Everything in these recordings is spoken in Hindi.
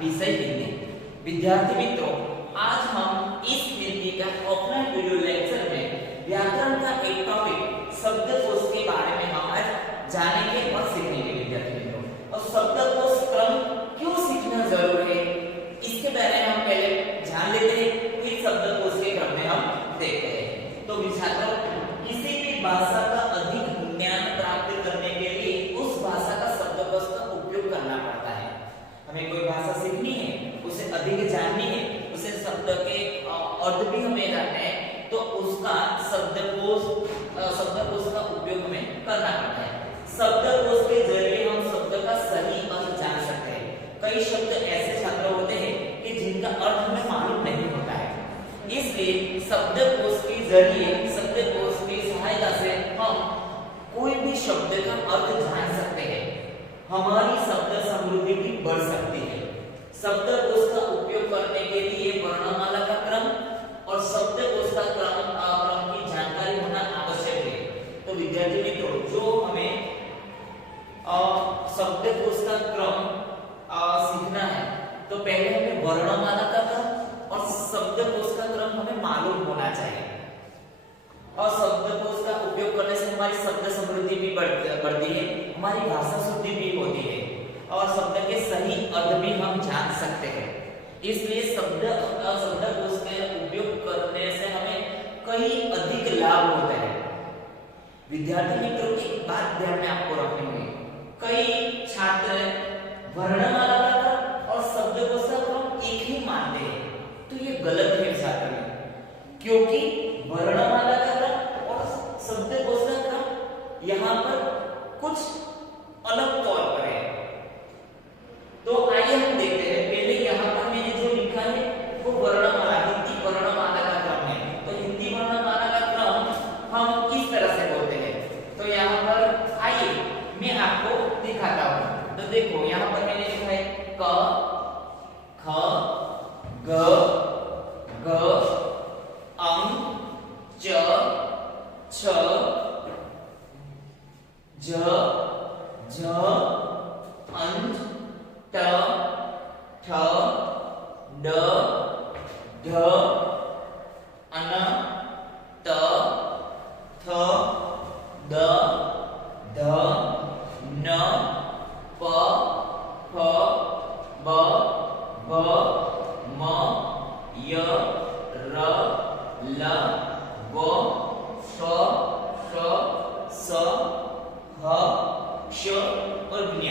विषय हिंदी। विद्यार्थी मित्रों, आज हम इस हिंदी का ऑफलाइन वीडियो लेक्चर में व्याकरण का एक टॉपिक शब्दकोश के बारे में हम आज जानेंगे और सीखेंगे। विद्यार्थी मित्रों, और शब्दकोश क्रम क्यों सीखना जरूरी है इसके बारे में हम पहले जान लेते हैं, फिर शब्दकोश के क्रम में हम देखते हैं। तो छात्रों, किसी भी भाषा का अधिक ज्ञान प्राप्त करने के लिए उस भाषा का शब्दकोश का उपयोग करना पड़ता है। हमें कोई भाषा सीखनी है, उसे अधिक जाननी है, उसे शब्द के अर्थ भी हमें जानना है, तो उसका शब्दकोश का उपयोग हमें करना पड़ता है। शब्दकोश के जरिए हम शब्द का सही अर्थ जान सकते हैं। कई शब्द ऐसे छात्र होते हैं कि जिनका अर्थ हमें मालूम नहीं होता है, इसलिए शब्दकोश के जरिए, शब्दकोश की सहायता से हम कोई भी शब्द का अर्थ जान सकते हैं। हमारी शब्द समृद्धि भी बढ़ सकती है। शब्दकोश का उपयोग करने के लिए वर्णमाला का क्रम और शब्दकोश का क्रम की जानकारी होना आवश्यक है। तो विद्यार्थी मित्रों, जो हमें शब्दकोश का क्रम सीखना है, तो पहले हमें वर्णमाला का क्रम और शब्दकोश का क्रम हमें मालूम होना चाहिए। और शब्दकोश का उपयोग करने से हमारी शब्द समृद्धि भी बढ़ती है, हमारी भाषा शुद्धि भी होती है और शब्द के सही अर्थ भी हम जान सकते हैं। इसलिए शब्दकोश का उपयोग करने से हमें कई अधिक लाभ होते हैं। विद्यार्थी मित्रों, एक बात ध्यान में आपको रखनी होगी, कई छात्र वर्णमाला का क्रम और शब्दकोश का क्रम एक ही मानते हैं, तो ये गलत है छात्र में, क्योंकि वर्णमाला का क्रम और शब्दकोश का क्रम यहाँ पर कुछ अलग तौर पर है। तो आइए हम देखते हैं। पहले यहाँ पर मैंने जो लिखा है वो वर्णमाला, हिंदी वर्णमाला का क्रम है। तो हिंदी वर्णमाला का क्रम हम किस तरह से बोलते हैं, तो यहाँ पर आइए मैं आपको दिखाता हूँ। तो देखो, यहाँ पर मैंने लिखा है क, ख, ग, घ, अंग, च, छ, ज, झ, अंज, ट, ठ, ड, ढ, अन, त, थ, द, ध, न, प, फ, ब, भ, म, य, र, ल, व, श, श, स, ह, श और ज्ञ।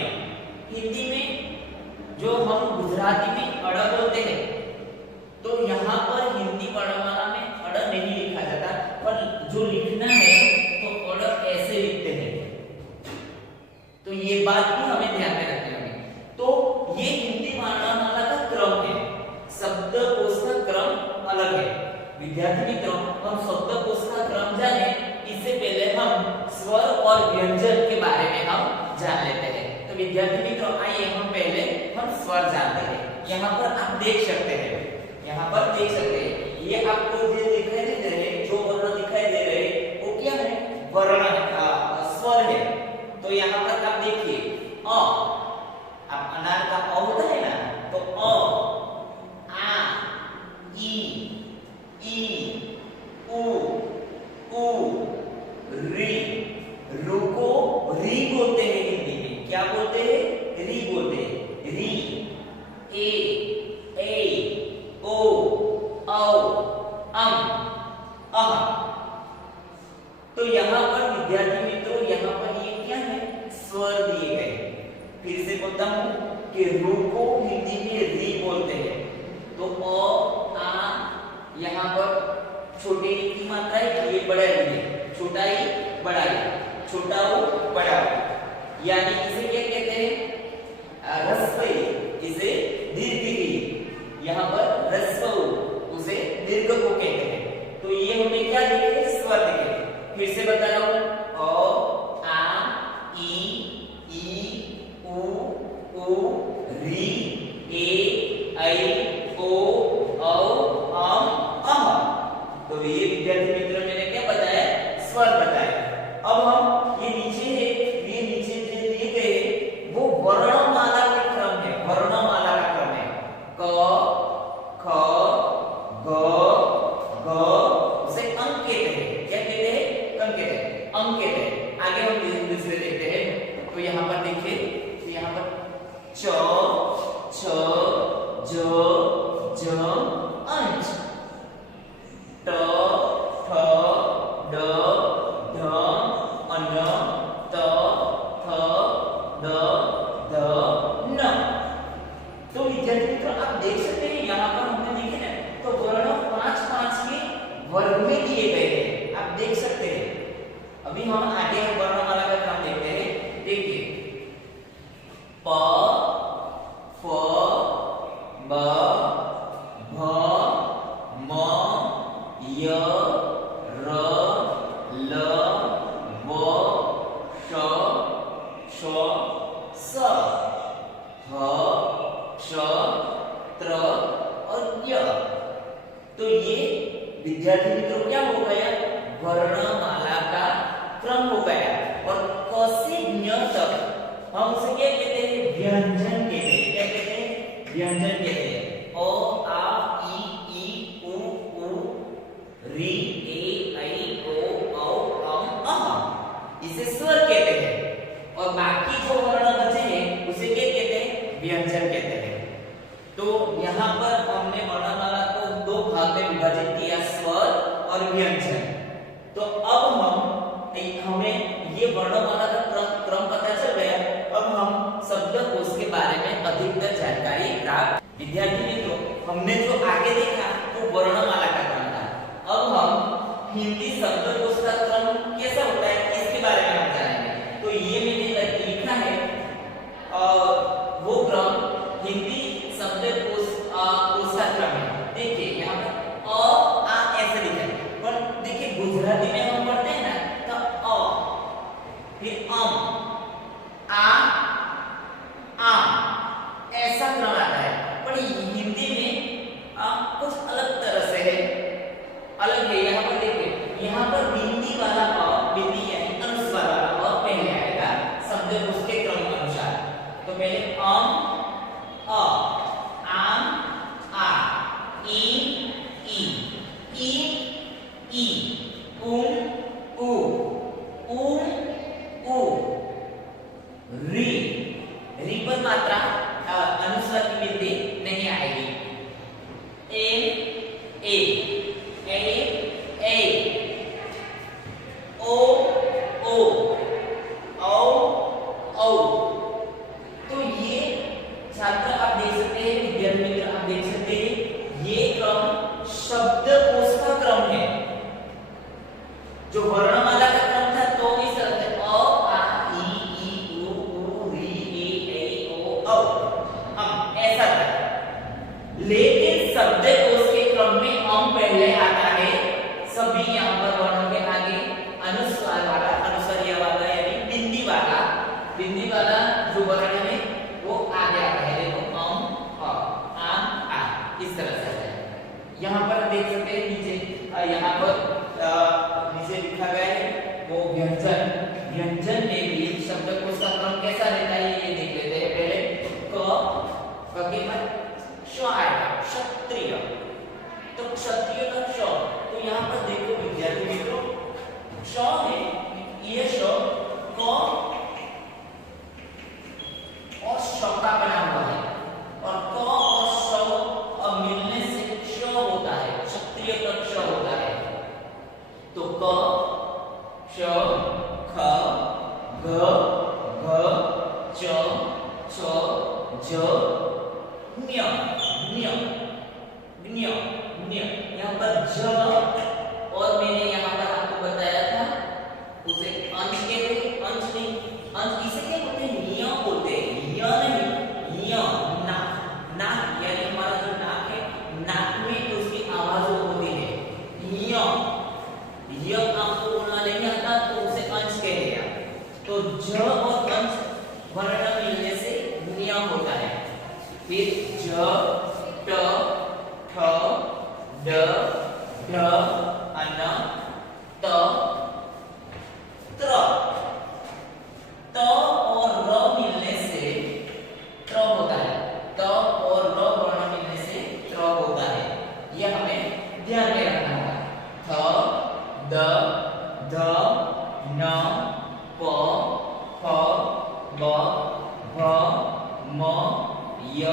हिंदी में जो हम गुजराती में अड़ बोलते हैं, तो यहाँ पर हिंदी वर्णमाला में अड़ नहीं लिखा जाता, पर जो लिखना है तो अड़ ऐसे लिखते हैं। तो ये बात भी हमें ध्यान में रखनी होगी। तो ये हिंदी वर्णमाला का क्रम है, शब्दकोश का क्रम अलग है। विद्यार्थी मित्रों, हम शब्दकोश का क्रम जाने इससे पहले हम स्वर और व्यंजन के बारे में हम जान लेते हैं। तो विद्यार्थी मित्रों, आइए हम पहले स्वर जानते हैं। यहाँ पर आप देख सकते हैं, यहाँ पर देख सकते हैं, ये आपको जो दिखाई दे रहे, जो वर्ण दिखाई दे रहे, वो क्या है? वर्ण, स्वर है। तो यहाँ पर आप देखिए, अ, अब अनार का अ होता है ना, तो अ, आ, ई, उ, री, रू को री बोलते हैं हिंदी में। क्या बोलते हैं? री बोलते हैं। री, ए, ओ, औ, अम, अह। तो यहाँ पर विद्यार्थी मित्रों, यहाँ पर ये क्या है? स्वर दिए गए। फिर से बोलता हूँ कि रू को हिंदी में री बोलते हैं। तो अ, आ, यहाँ पर छोटी की मात्रा है, ये बड़ा है, छोटा ही बड़ा है, छोटा हो बड़ा हो, यानी इसे क्या कहते हैं? ह्रस्व, इसे दीर्घ ही, यहाँ पर ह्रस्व, उसे दीर्घ को कहते हैं। तो ये हमें क्या दिखे? स्वर दिखे। फिर से बता रहा हूँ, अ, आ, ई, उ, री, ए, ऐ, ओ, औ, अम, अह। तो ये विद्यार्थी मित्रों मैंने क्या बताया? स्वर बताया। अब हम ये नीचे जो दिए गए वो वर्णमाला के क्रम है, वर्णमाला का क्रम है। देखिए तो यहाँ पर च छ ज ज अंज, ट ठ ड ढ अन, त थ द ध न। तो विद्यार्थी मित्रों आप देख सकते हैं यहाँ पर हमने देखे ना तो वर्ण 5-5 के वर्ग में दिए गए हैं, आप देख सकते हैं। अभी हम आगे वर्णमाला का क्रम देखते हैं। देखिए प फ ब भ म य र ल व श श स ह श त्र और य। तो ये विद्यार्थी मित्रों क्या हो गया, वर्णमाला का क्रम हो गया। और क से ञ तक हम उसे क्या कहते हैं, व्यंजन कहते हैं। क्या कहते हैं, व्यंजन कहते हैं। अ आ इ उ ऋ ए ऐ ओ औ अं अः, इसे स्वर कहते हैं। और बाकी जो वर्ण बचे हैं उसे क्या कहते हैं, व्यंजन कहते हैं। तो यहाँ पर हमने वर्णमाला को दो भाग में विभाजित किया, स्वर और व्यंजन। तो अब हमें ये वर्णमाला का क्रम पता चल गया। अब हम शब्दकोश के बारे में अधिकतर जानकारी प्राप्त। विद्यार्थी मित्रों हमने जो आगे देखा वो वर्णमाला का क्रम था। अब हम हिंदी शब्दकोश का क्रम कैसा होता है इसके बारे में हम जानेंगे। तो ये मैंने लिखा है वो क्रम हिंदी शब्दकोश का क्रम है। देखिए यहाँ पर अ आ ऐसे लिखा है, पर देखिए गुजराती में हम पढ़ते हैं ना तो अ फिर आ ऐसा क्रम आता है। पर हिंदी में कुछ अलग तरह से है, अलग है। यहाँ पर देखिए यहाँ पर बिंदी वाला अ, बिंदी यानी अनुस्वार वाला अ पहले आएगा शब्दकोश के क्रम अनुसार। तो पहले अ आम आ ई उ री पर मात्रा अनुस्वार की बिंदी नहीं आएगी। ए ओ औ। तो ये छात्र आप देख सकते हैं, विद्यार्थी मित्र आप देख सकते हैं, ये क्रम शब्दकोश का क्रम है। जो वर्णमाला का क्रम था तो इस तरह से अ आ इ उ ऋ ए ऐ ओ औ ऐसा था। लेकिन शब्दकोश के क्रम में पहले आता है। सभी यहाँ पर वर्णों के आगे अनुस्वार वाला, अनुस्वारीय वाला यानी बिंदी वाला जो वर्ण है वो आगे आता है। देखो आ इस तरह से आता है। यहाँ पर देख सकते हैं नीचे, यहाँ पर नीचे लिखा गया है वो व्यंजन में भी शब्दकोश का क्रम कैसा रहता है ये देख लेते हैं। पहले क के बाद श आएगा, क्षत्रिय। तो क्षत्रिय का श, तो यहाँ पर देखो विद्यार्थी मित्रों श है, ये श क और श का बना हुआ है। और क और श मिलने से श होता है, क्षत्रिय का श होता है। तो क श ख ग घ च छ ज ञ ञ ञ ञ। यहाँ पर ज और मैंने यहाँ पर आपको बताया था उसे अंश कहते हैं, अंश नहीं, अंश इसे क्या बोलते हैं, निया बोलते हैं। निया नहीं, निया नाक यानी हमारा जो नाक है, नाक में उसकी आवाज होती है निया। यह आपको बोलना नहीं आता तो उसे अंश कहते हैं। तो ज और अंश वर्ण मिलने से निया होता है। फिर ज ट ठ ड ढ अन त त्र। त और र मिलने से त्र होता है। त और र वर्ण मिलने से त्र होता है। यह हमें ध्यान में रखना होगा। थ द ध न प फ ब म य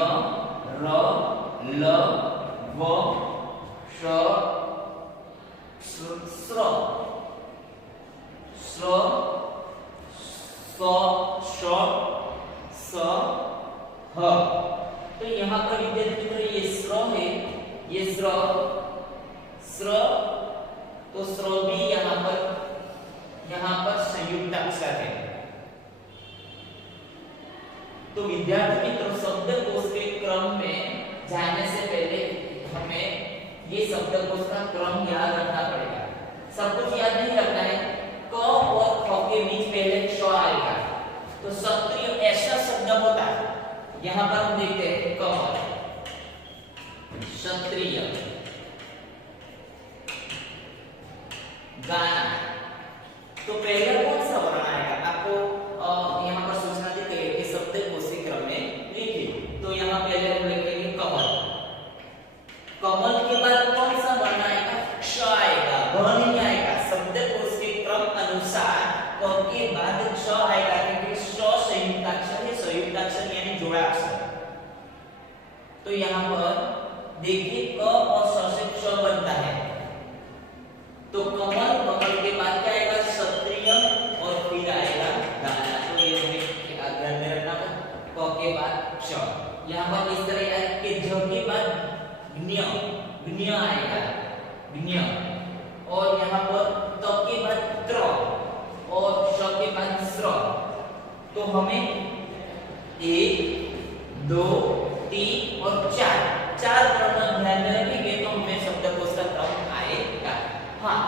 र ल व श स्र स श स ह। तो यहाँ पर विद्यार्थी मित्रों ये स्र है, ये स्र तो स्र भी यहाँ पर संयुक्त अक्षर है। तो विद्यार्थी मित्रों शब्दकोश के क्रम में जाने से पहले हमें ये शब्दकोश का क्रम याद रखना पड़ेगा। सब कुछ याद नहीं रखना है। क और ख के बीच पहले श आएगा, तो क्षत्रिय ऐसा शब्द होता है। यहाँ पर हम देखते हैं कमल, क्षत्रिय, गाना। तो पहले कौन सा वर्ण आएगा आपको यहाँ पर सूचना दी गई है कि शब्दकोश के क्रम में लिखिए। तो यहाँ पहले हम लिखेंगे कमल। कमल के बाद कौन सा वर्ण आएगा? क्ष आएगा, भ नहीं आएगा। शब्दकोश के क्रम अनुसार क के बाद क्ष आएगा, क्योंकि श संयुक्त अक्षर है, संयुक्त अक्षर यानी जोड़ा अक्षर। तो यहाँ पर देखिए क और श से क्ष बनता है, तो कमल, कमल के बाद क्या आएगा? क्षत्रिय, और फिर आएगा गाना। तो ये हमें ध्यान में रखना है। क के बाद क्ष, यहाँ पर इस तरह आएगा कि झ के बाद ज्ञ, ज्ञ आएगा, ज्ञ। और यहाँ पर त के बाद त्र और श के बाद स्र। तो हमें 1 2 3 और 4 वर्ण ध्यान में रखेंगे तो हमें शब्दकोश का क्रम आएगा। हाँ,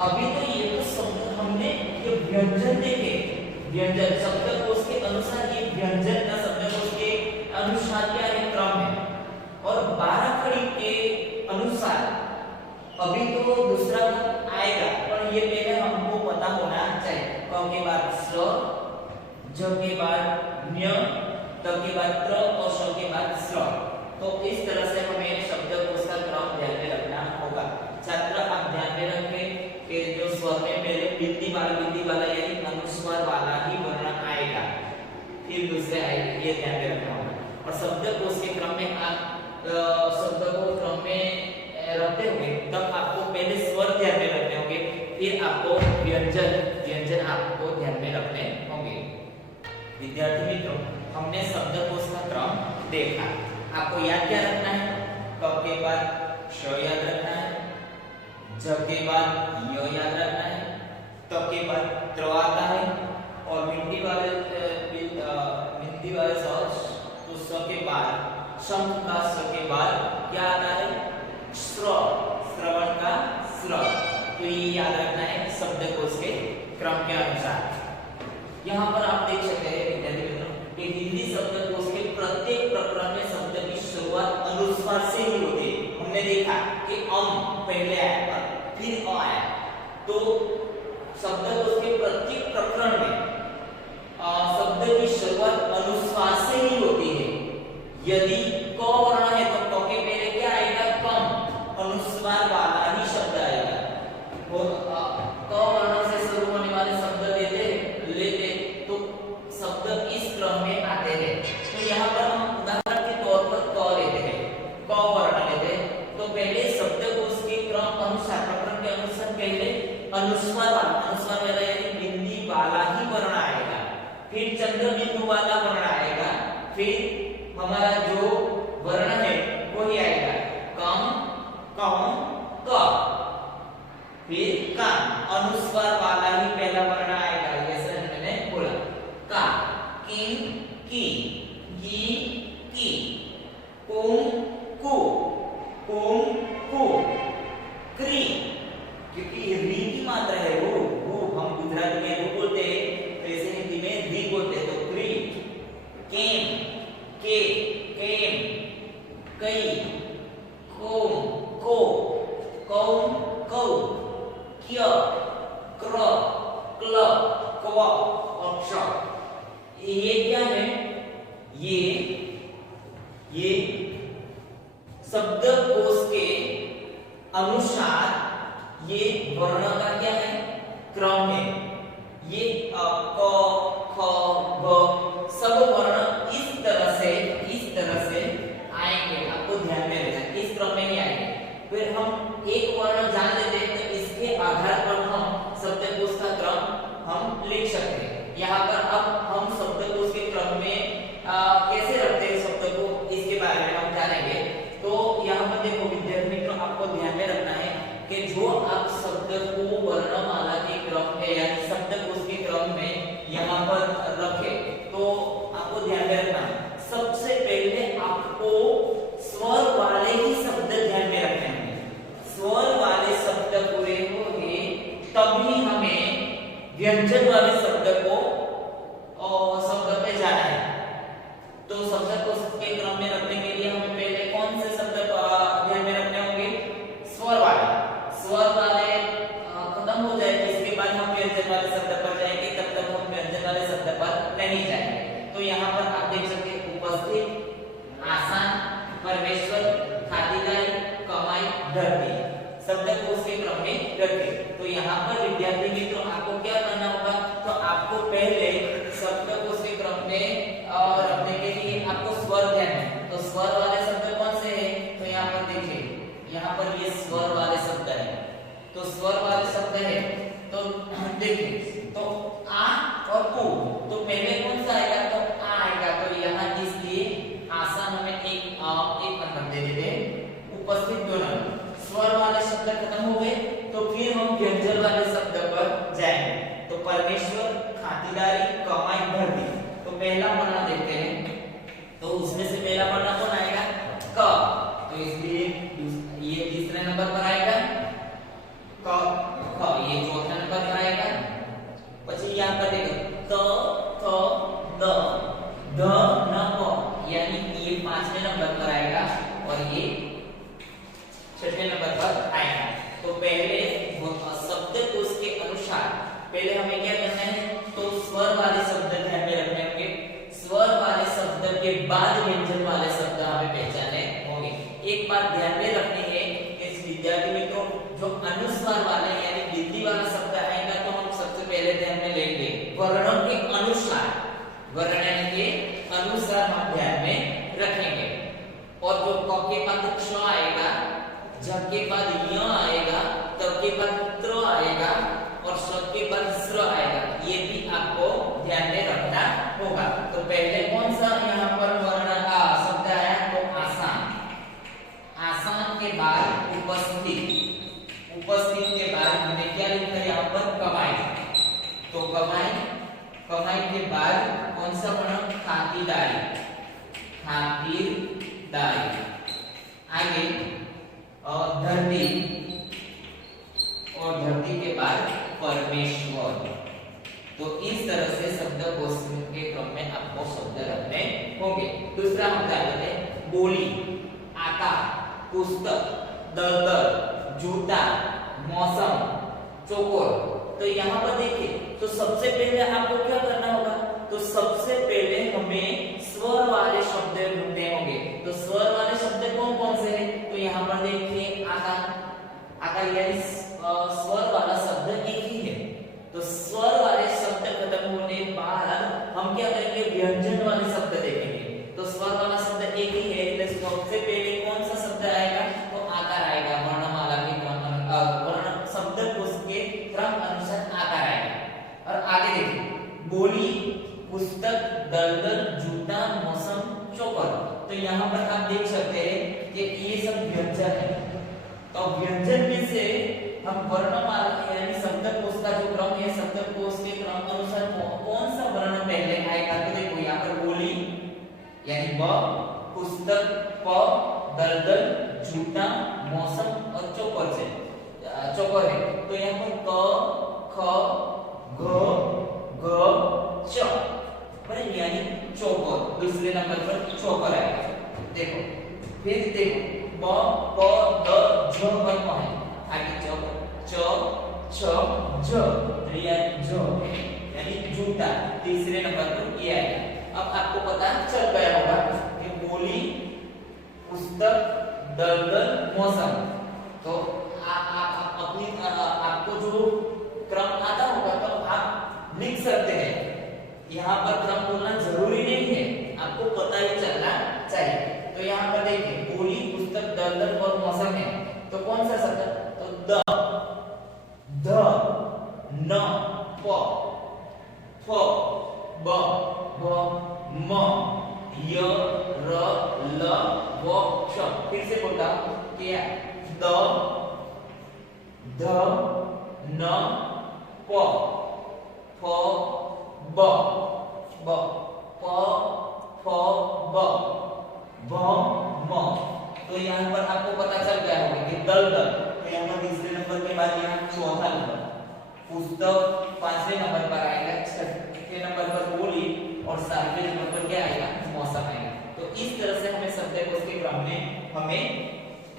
अभी तो ये तो शब्द हमने ये व्यंजन देखे, व्यंजन शब्दकोश के अनुसार, ये व्यंजन का शब्दकोश के अनुसार क्या है? क्रम है। और 12 खड़ी के अनुसार अभी तो दूसरा आएगा, पर ये पहले हमको पता होना चाहिए। क के बाद स्र, झ के बाद ज्ञ, त के बाद त्र और श के बाद स्र। तो इस तरह से हमें शब्दकोश का क्रम ध्यान में रखना होगा। छात्र आप ध्यान में रखें कि जो स्वर में पहले बिंदी वाला यानी अनुस्वर वाला ही वर्ण आएगा, फिर दूसरे आएंगे, ये ध्यान में रखना होगा। और शब्दकोश के क्रम में आप शब्द को क्रम में रखते होंगे, तब आपको पहले स्वर ध्यान में रखने होंगे, फिर आपको व्यंजन आपको ध्यान में रखने होंगे। विद्यार्थी मित्रों, हमने शब्दकोश का क्रम देखा। आपको याद क्या रखना है? क के बाद श याद रखना है, झ के बाद य याद रखना है, त के बाद त्र आता है, और बिंदी वाले स के बाद शंख का स के बाद क्या आता है? श्रवण का स्र। तो ये याद रखना है शब्दकोश के क्रम के अनुसार। यहाँ पर आप देख सकते हैं विद्यार्थी मित्रों कि हिंदी शब्दकोश के प्रत्येक प्रकरण में शब्द की शुरुआत अनुस्वार से ही होती है। हमने देखा कि पहले आया, फिर आया। तो शब्दकोश के प्रत्येक प्रकरण में शब्द की शुरुआत अनुस्वार से ही होती है। यदि क वर्ण है तो क के पहले क्या आएगा? कम, अनुस्वार वाला ही शब्द आएगा। और क वर्ण से शुरू होने वाले शब्द लेते तो शब्द इस क्रम में आते हैं। तो यहाँ पर हम उदाहरण के तौर पर क लेते हैं, क वर्ण लेते हैं। तो पहले शब्दकोश के क्रम अनुसार, प्रकरण के अनुसार पहले अनुस्वार वाला यानी बिंदी वाला ही वर्ण आएगा, फिर चंद्र बिंदु वाला वर्ण आएगा, फिर हमारा जो वर्ण है वो ही आएगा कम, कम, क, फिर का। अनुस्वार वाला ही पहला वर्ण आएगा, जैसे मैंने बोला का, किं, की, गी, की, कुम, कु, कुम, कु, क्री, क्योंकि री की मात्रा है वो हम गुजराती में वो बोलते हैं, तो ऐसे हिंदी में री बोलते हैं। तो क्री, केम, के, केम, कई, कोम, को, कौम, कौ, क्य, क्र, क्ल, क्व और क्ष। ये क्या है? ये शब्दकोश के अनुसार ये वर्ण का क्या है? क्रम है। ये क, ख, ग सब वर्ण कैसे रखते हैं शब्द को, इसके बारे में हम जानेंगे। तो यहाँ पर देखो विद्यार्थी मित्रों, आपको ध्यान में रखना है कि जो आप शब्द को वर्णमाला के क्रम में या शब्दकोश के क्रम में यहाँ पर रखे, तो आपको ध्यान में रखना है सबसे पहले आपको स्वर वाले ही शब्द ध्यान में रखने हैं। स्वर वाले शब्द पूरे होंगे तभी हमें व्यंजन वाले शब्द को शब्द पे जाना है। तो शब्दकोश के क्रम में रखने के लिए हमें पहले कौन से शब्द ध्यान में रखने होंगे? स्वर वाले। स्वर वाले खत्म हो जाएंगे, इसके बाद हम व्यंजन वाले शब्द पर जाएंगे, तब तक हम व्यंजन वाले शब्द पर नहीं जाएंगे। तो यहाँ पर आप देख सकते हैं उपस्थित, आसान, परमेश्वर, खातिरदारी, कमाई, धरती शब्दकोश के क्रम में रखें। तो यहाँ पर विद्यार्थी मित्रों आपको क्या करना होगा? तो आपको पहले शब्दकोश के क्रम में रखने के लिए आपको स्वर ध्यान है। तो स्वर वाले शब्द कौन से हैं? तो यहाँ पर देखिए, यहाँ पर ये स्वर वाले शब्द है। तो स्वर वाले शब्द है तो देखिए, तो आ और उ, तो पहले कौन सा आएगा? तो आ आएगा। तो यहाँ इसलिए आसान हमें एक नंबर दे देते हैं, उपस्थित 2 नंबर। स्वर वाले शब्द खत्म हो गए, तो फिर हम व्यंजन वाले शब्द पर जाएंगे। तो परमेश्वर, खातिरदारी, कमाई, धरती। तो पहला वर्ण देखते हैं, तो उसमें से पहला वर्ण कौन आएगा? क। तो इसलिए ये तीसरे नंबर पर आएगा क, ख ये चौथे नंबर पर आएगा। પછી यहाँ पर देखो त, थ, द, ध, न, प, यानी ये 5वें नंबर पर आएगा और ये 6वें नंबर पर आएगा। तो पहले शब्दकोश के अनुसार पहले हमें क्या करना है? तो स्वर वाले शब्द ध्यान में रखने होंगे। स्वर वाले शब्द के बाद व्यंजन वाले शब्द हमें पहचाने होंगे। एक बात ध्यान में रखनी है कि विद्यार्थी मित्रों, जो अनुस्वार वाले यानी बिंदी वाला शब्द आएगा तो हम सबसे पहले ध्यान में लेंगे वर्णों के अनुसार। वर्ण के अनुसार हम ध्यान में रखेंगे। और जो क के बाद क्ष आएगा, झ के बाद य आएगा, त के बाद त्र आएगा और स के बाद स्र आएगा, ये भी आपको ध्यान में रखना होगा। तो पहले कौन सा यहाँ पर वर्ण शब्द आया? तो आसान। आसान के बाद उपस्थित, उपस्थित के बाद हमने क्या लिखा है यहाँ पर? कमाई। तो कमाई, कमाई के बाद कौन सा वर्ण? खातिरदारी, खातिरदारी। आगे धरती, और धरती के बाद परमेश्वर। तो इस तरह से शब्दकोश के क्रम में आपको शब्द रखने होंगे। दूसरा हम जानते हैं बोली, आकार, पुस्तक, दलदल, जूता, मौसम, चौकोर। तो यहाँ पर देखिए, तो सबसे पहले आपको क्या करना होगा? तो सबसे पहले हमें स्वर वाले शब्द ढूंढने होंगे। तो स्वर वाले शब्द कौन कौन से हैं? तो यहाँ पर देखिए आकार, आकार यानी स्वर वाला शब्द एक ही है। तो स्वर वाले शब्द खत्म होने बाद हम क्या करेंगे? व्यंजन वाले शब्द देखेंगे। तो स्वर वाला शब्द एक ही है, इसलिए सबसे पहले कौन सा शब्द आएगा? तो आकार आएगा। वर्णमाला के क्रम वर्ण शब्दकोश के क्रम अनुसार आकार आएगा। और आगे देखिए बोली, पुस्तक, दलदल, जूता, मौसम, चौकोर। तो यहाँ पर आप देख सकते हैं कि ये सब व्यंजन है। तो व्यंजन में से हम वर्णमाला यानी शब्दकोश का जो क्रम है, शब्दकोश के क्रम अनुसार कौन सा वर्ण पहले आएगा? तो देखो यहाँ पर बोली यानी ब, पुस्तक प, दलदल, जूता, मौसम और चौकोर से चौकोर है। तो यहाँ पर क, ख, घ, ग, च, बराबर यानी चौकोर। दूसरे नंबर पर चौकोर आएगा। देखो फिर देखो ब, प, द, झ पर है। आगे च, छ, झ, यानी जूता। तीसरे नंबर पर ये आएगा। अब आपको पता चल गया होगा कि बोली, पुस्तक, दलदल, मौसम। तो आपको जो क्रम आता होगा तो आप लिख सकते हैं। यहाँ पर क्रम बोलना जरूरी नहीं है, आपको पता ही चलना चाहिए। तो यहाँ पर देखिए बोली, पुस्तक, दलदल और मौसम है। तो कौन सा शब्द? तो द, ध, न, प, फ, ब, भ, म, य र ल व श। फिर से बोलता हूं क्या, द ध न प फ ब ब प फ ब भ म। तो यहाँ पर आपको पता चल गया होगा कि दलदल। तो यहाँ पर तीसरे नंबर के बाद यहाँ चौथा नंबर पुस्तक, पांचवें नंबर पर आएगा, छठे नंबर पर बोली और सातवें नंबर पर क्या आएगा, मौसम आएगा। तो इस तरह से हमें शब्दकोश के क्रम में हमें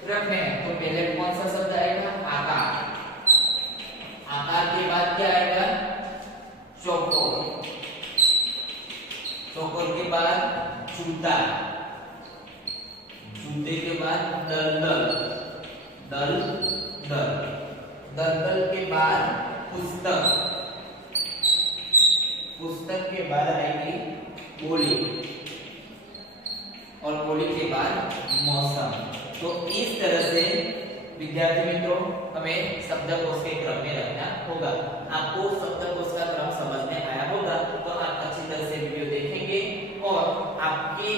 रखने हैं। तो पहले कौन सा शब्द आएगा, आकार। आकार के बाद क्या आएगा, चौकोर। चौकोर के बाद जूता। जूते के बाद दलदल। दलदल। दलदल के बाद पुस्तक। पुस्तक के बाद आएगी बोली और बोली के बाद मौसम। तो इस तरह से विद्यार्थी मित्रों हमें शब्दकोश के क्रम में रखना होगा। आपको शब्दकोश का क्रम समझ में आया होगा तो आप अच्छी तरह से वीडियो देखेंगे और आपकी